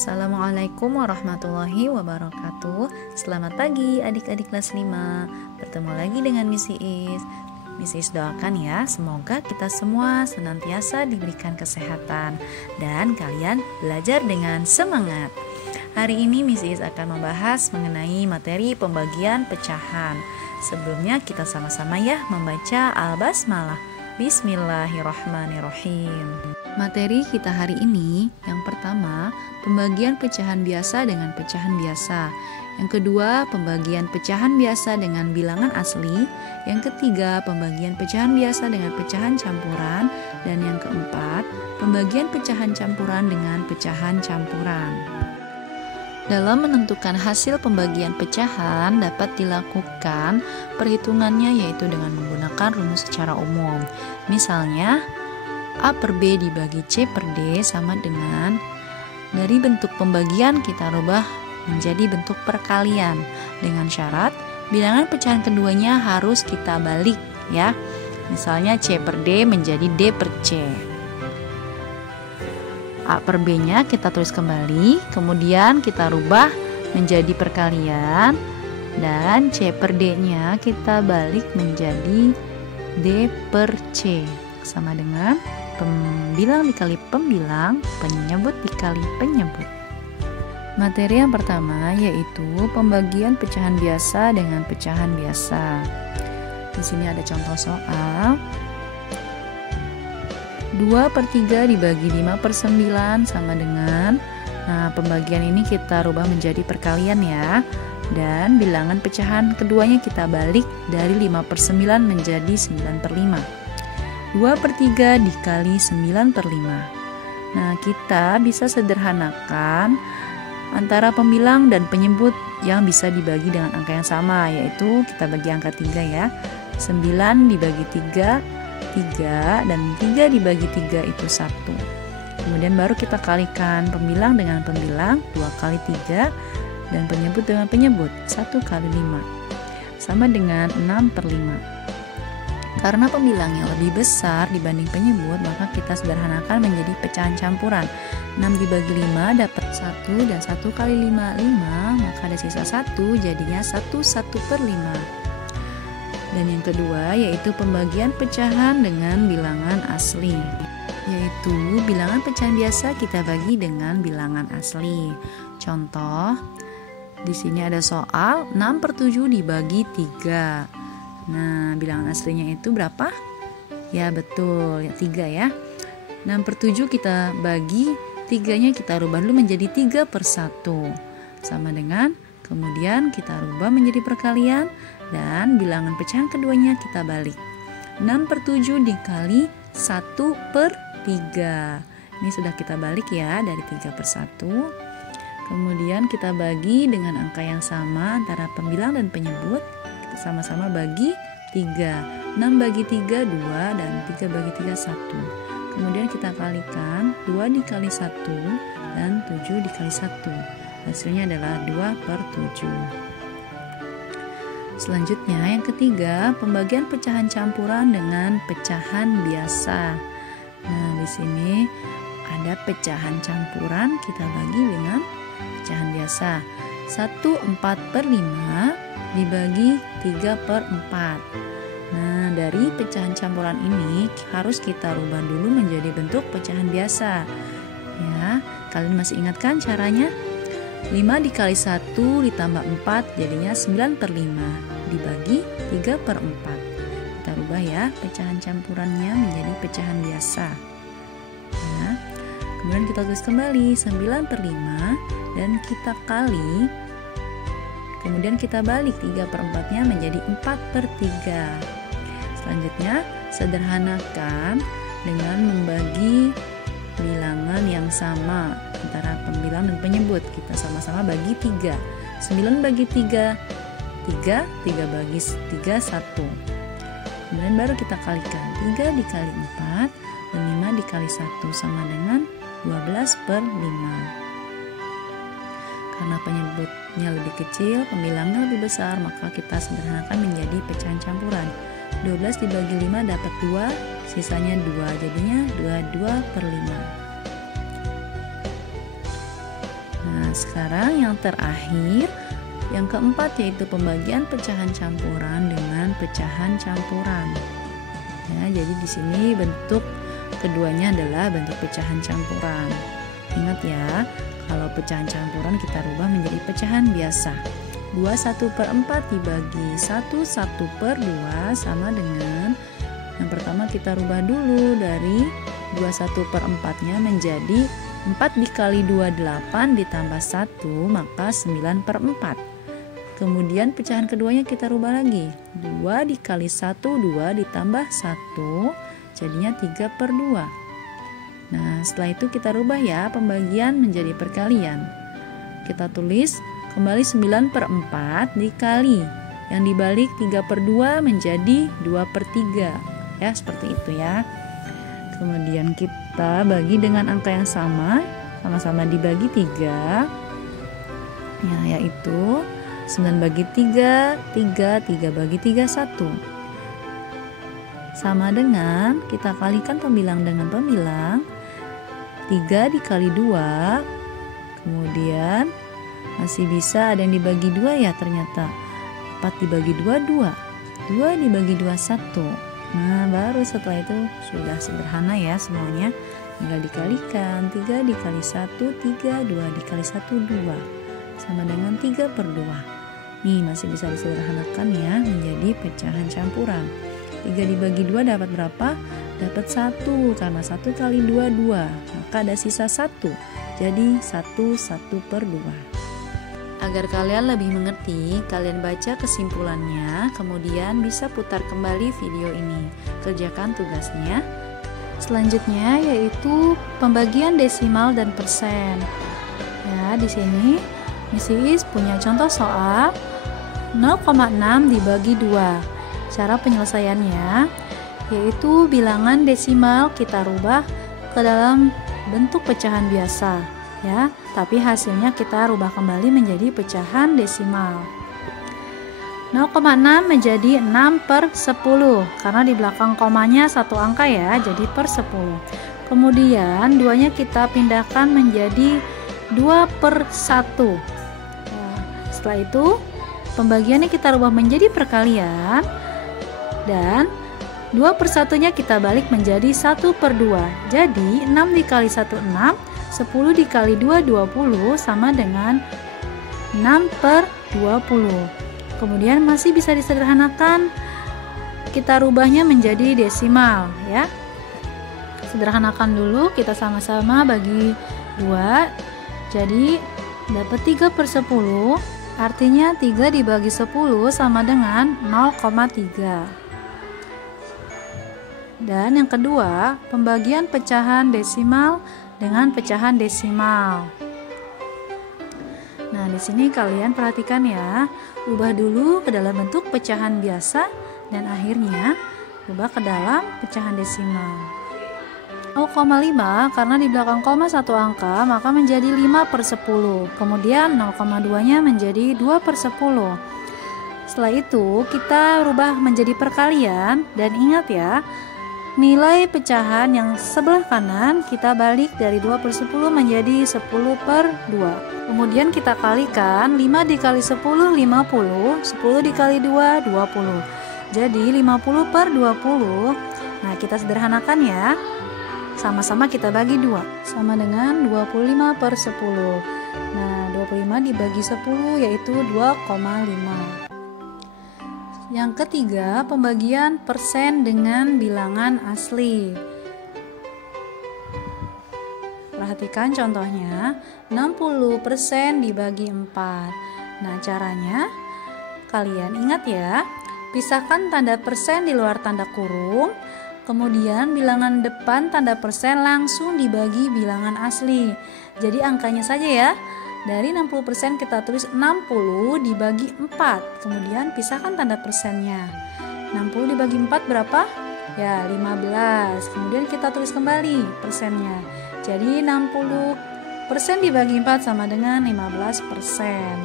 Assalamualaikum warahmatullahi wabarakatuh. Selamat pagi adik-adik kelas 5. Bertemu lagi dengan Miss Iis. Miss Iis doakan ya, semoga kita semua senantiasa diberikan kesehatan dan kalian belajar dengan semangat. Hari ini Miss Iis akan membahas mengenai materi pembagian pecahan. Sebelumnya kita sama-sama ya membaca Al-Basmalah. Bismillahirrahmanirrahim. Materi kita hari ini yang pertama, pembagian pecahan biasa dengan pecahan biasa. Yang kedua, pembagian pecahan biasa dengan bilangan asli. Yang ketiga, pembagian pecahan biasa dengan pecahan campuran. Dan yang keempat, pembagian pecahan campuran dengan pecahan campuran. Dalam menentukan hasil pembagian pecahan dapat dilakukan perhitungannya yaitu dengan menggunakan rumus secara umum. Misalnya, A per B dibagi C per D sama dengan dari bentuk pembagian kita rubah menjadi bentuk perkalian dengan syarat bilangan pecahan keduanya harus kita balik ya. Misalnya C per D menjadi D per C. A per B nya kita tulis kembali, kemudian kita rubah menjadi perkalian dan C per D nya kita balik menjadi D per C sama dengan pembilang dikali pembilang, penyebut dikali penyebut. Materi yang pertama yaitu pembagian pecahan biasa dengan pecahan biasa. Di sini ada contoh soal. 2/3 dibagi 5/9 sama dengan, pembagian ini kita rubah menjadi perkalian ya. Dan bilangan pecahan keduanya kita balik dari 5/9 menjadi 9/5. 2/3 dikali 9/5. Nah, kita bisa sederhanakan antara pembilang dan penyebut yang bisa dibagi dengan angka yang sama, yaitu kita bagi angka 3 ya. 9 dibagi 3 dan 3 dibagi 3 itu 1. Kemudian baru kita kalikan pembilang dengan pembilang 2 kali 3 dan penyebut dengan penyebut 1 kali 5 sama dengan 6/5. Karena pembilangnya lebih besar dibanding penyebut, maka kita sederhanakan menjadi pecahan campuran. 6 dibagi 5 dapat 1 dan 1 kali 5 maka ada sisa 1 jadinya 1/5. Dan yang kedua yaitu pembagian pecahan dengan bilangan asli. Yaitu bilangan pecahan biasa kita bagi dengan bilangan asli. Contoh, di sini ada soal 6/7 dibagi 3. Nah, bilangan aslinya itu berapa? Ya betul, ya 3 ya. 6/7 kita bagi, 3-nya kita rubah dulu menjadi 3/1. Sama dengan, kemudian kita rubah menjadi perkalian dan bilangan pecahan keduanya kita balik. 6/7 dikali 1/3. Ini sudah kita balik ya dari 3/1. Kemudian kita bagi dengan angka yang sama antara pembilang dan penyebut. Kita sama-sama bagi 3. 6 bagi 3 2 dan 3 bagi 3 1. Kemudian kita kalikan 2 dikali 1 dan 7 dikali 1. Hasilnya adalah 2/7. Selanjutnya yang ketiga, pembagian pecahan campuran dengan pecahan biasa. Nah, di sini ada pecahan campuran kita bagi dengan pecahan biasa. 1/4/5 dibagi 3/4. Nah, dari pecahan campuran ini harus kita rubah dulu menjadi bentuk pecahan biasa. Ya, kalian masih ingat kan caranya? 5 dikali 1 ditambah 4 jadinya 9/5 dibagi 3/4. Kita rubah ya pecahan campurannya menjadi pecahan biasa. Nah, kemudian kita tulis kembali 9/5 dan kita kali. Kemudian kita balik 3/4-nya menjadi 4/3. Selanjutnya sederhanakan dengan membagi bilangan yang sama antara pembilang dan penyebut. Kita sama-sama bagi 3. 9 bagi 3 3, 3 bagi 3 1. Kemudian baru kita kalikan 3 dikali 4 dan 5 dikali 1 sama dengan 12/5. Karena penyebutnya lebih kecil, pembilangnya lebih besar, maka kita sederhanakan menjadi pecahan campuran. 12 dibagi 5 dapat 2, sisanya 2, jadinya 22/5. Nah, sekarang yang terakhir, yang keempat, yaitu pembagian pecahan campuran dengan pecahan campuran. Ya, jadi di sini bentuk keduanya adalah bentuk pecahan campuran. Ingat ya, kalau pecahan campuran kita rubah menjadi pecahan biasa. 21/4 dibagi 1/2 sama dengan, yang pertama kita rubah dulu dari 21/4-nya menjadi 4 dikali 2 8 ditambah 1, maka 9/4. Kemudian pecahan keduanya kita rubah lagi, 2 dikali 1 2 ditambah 1, jadinya 3/2. Nah, setelah itu kita rubah ya pembagian menjadi perkalian. Kita tulis kembali 9/4 dikali yang dibalik 3/2 menjadi 2/3. Ya, seperti itu ya. Kemudian kita bagi dengan angka yang sama-sama dibagi 3. Ya, yaitu 9 bagi 3, 3 bagi 3, 1. Sama dengan kita kalikan pembilang dengan pembilang, 3 dikali 2, kemudian masih bisa ada yang dibagi 2 ya ternyata. 4 dibagi 2, 2. 2 dibagi 2, 1. Nah, baru setelah itu sudah sederhana ya semuanya. Tinggal dikalikan, 3 dikali 1, 3, 2 dikali 1, 2. Sama dengan 3/2. Nih, masih bisa disederhanakan ya menjadi pecahan campuran. 3 dibagi 2 dapat berapa? Dapat 1, karena 1 kali 2, 2. Maka ada sisa 1. Jadi 1/2. Agar kalian lebih mengerti, kalian baca kesimpulannya, kemudian bisa putar kembali video ini. Kerjakan tugasnya. Selanjutnya yaitu pembagian desimal dan persen. Ya, di sini Miss Iis punya contoh soal 0,6 dibagi 2. Cara penyelesaiannya yaitu bilangan desimal kita rubah ke dalam bentuk pecahan biasa ya, tapi hasilnya kita rubah kembali menjadi pecahan desimal. 0,6 menjadi 6/10 karena di belakang komanya satu angka ya, jadi per 10. Kemudian duanya kita pindahkan menjadi 2/1. Setelah itu pembagiannya kita rubah menjadi perkalian, dan 2/1-nya kita balik menjadi 1/2. Jadi 6 dikali 1 6, 10 dikali 2 20 sama dengan 6/20. Kemudian masih bisa disederhanakan, kita rubahnya menjadi desimal ya. Sederhanakan dulu, kita sama-sama bagi 2. Jadi dapat 3/10. Artinya 3 dibagi 10 sama dengan 0,3. Dan yang kedua, pembagian pecahan desimal dengan pecahan desimal. Nah, di sini kalian perhatikan ya, ubah dulu ke dalam bentuk pecahan biasa dan akhirnya ubah ke dalam pecahan desimal. 0,5 karena di belakang koma satu angka, maka menjadi 5/10. Kemudian 0,2-nya menjadi 2/10. Setelah itu kita rubah menjadi perkalian, dan ingat ya, nilai pecahan yang sebelah kanan kita balik dari 2/10 menjadi 10/2. Kemudian kita kalikan, 5 dikali 10 50, 10 dikali 2 20. Jadi 50/20. Nah, kita sederhanakan ya. Sama-sama kita bagi 2, sama dengan 25/10. Nah, 25 dibagi 10 yaitu 2,5. Yang ketiga, pembagian persen dengan bilangan asli. Perhatikan contohnya, 60% dibagi 4. Nah, caranya kalian ingat ya, pisahkan tanda persen di luar tanda kurung. Kemudian bilangan depan tanda persen langsung dibagi bilangan asli. Jadi angkanya saja ya. Dari 60% kita tulis 60 dibagi 4. Kemudian pisahkan tanda persennya. 60 dibagi 4 berapa? Ya, 15. Kemudian kita tulis kembali persennya. Jadi 60% dibagi 4 sama dengan 15%.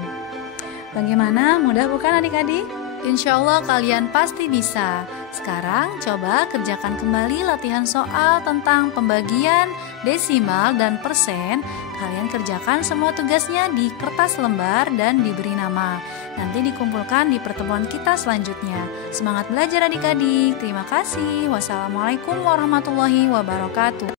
Bagaimana? Mudah bukan adik-adik? Insya Allah kalian pasti bisa. Sekarang coba kerjakan kembali latihan soal tentang pembagian desimal dan persen Kalian kerjakan semua tugasnya di kertas lembar dan diberi nama. Nanti dikumpulkan di pertemuan kita selanjutnya. Semangat belajar adik-adik. Terima kasih. Wassalamualaikum warahmatullahi wabarakatuh.